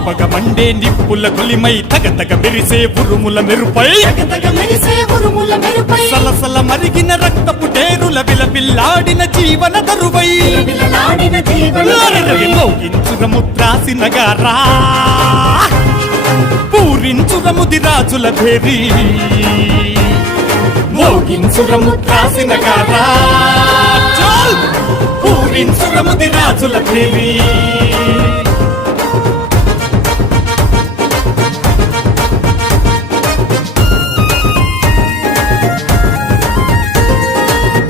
పగ మండే నిప్పుల కొలిమై తగతగ మెరిసే ఉరుముల మెరుపై సలసల మరిగిన రక్తపు టేరుల విలపిల్లాడిన జీవన దరువై మోగించురము త్రాసినగారా పూరించురముది రాజుల భేరి మోగించురము త్రాసినగారా పూరించురముది రాజుల భేరి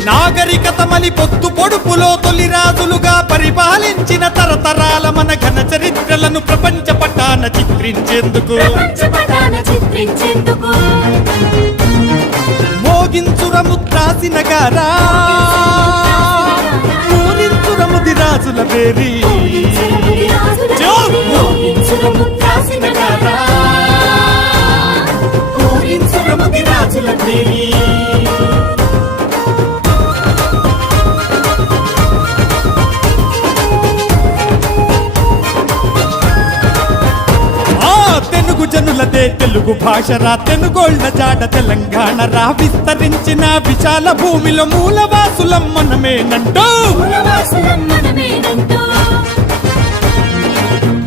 నాగరికతమని పొత్తు పొడుపులో తొలి రాజులుగా పరిపాలించిన తరతరాల మన ఘన చరిత్రలను ప్రపంచ పటాన చిత్రించేందుకు మోగించురము త్రాసినగారా పూరించురముది రాజుల పేరి పూరించురముది రాజుల పేరి జనులదే తెలుగు భాషరా తెనుగోళ్ల జాడ తెలంగాణ రా విస్తరించిన విశాల భూమిలో మూలవాసులం మనమేనంటూ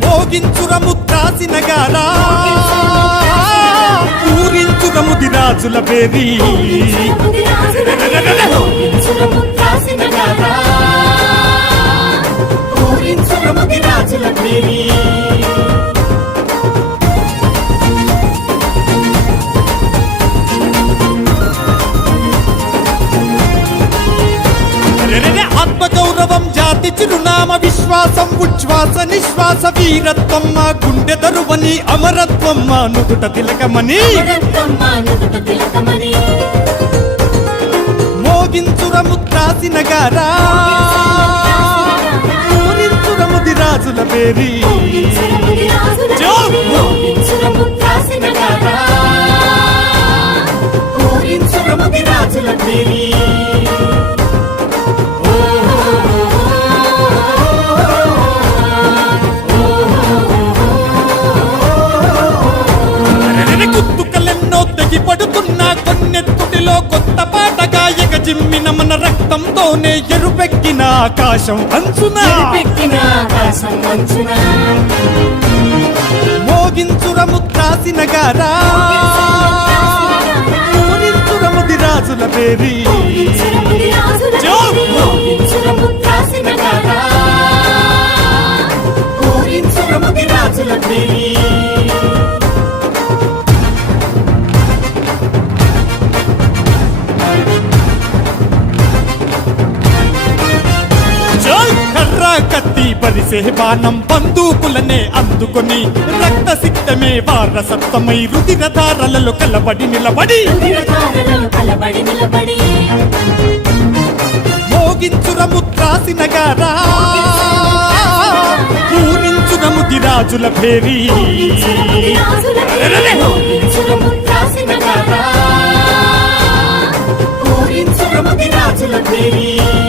మోగించురము త్రాసినగారా పూరించురముది రాజుల పేరి పూరించురముది రాజుల పేరి ఆత్మగౌరవం జాతి చిరునామ విశ్వాసం ఉచ్ఛ్వాస నిశ్వాస వీరత్వం మా గుండె దరువని అమరత్వం మా నుదుట తిలకమని మోగించురము త్రాసినగారా పూరించురముది రాజుల పేరి పూరించురముది రాజుల పేరి పడుతున్న కొన్నెత్తుటిలో కొత్త పాటగా ఎగజిమ్మిన మన రక్తంతోనే ఎరుపెక్కిన ఆకాశం అంచున మోగించురము త్రాసినగారా పూరించురముది రాజుల పేరి పూరించురముది రాజుల పేరి కత్తి పరిసే బాణం బందూకులనే అందుకొని రక్త సిక్తమే వారసత్వమై రుధిరధారలలో కలబడి నిలబడి మోగించురము త్రాసినగారా పూరించురముది రాజుల భేరి పూరించురముది రాజుల భేరి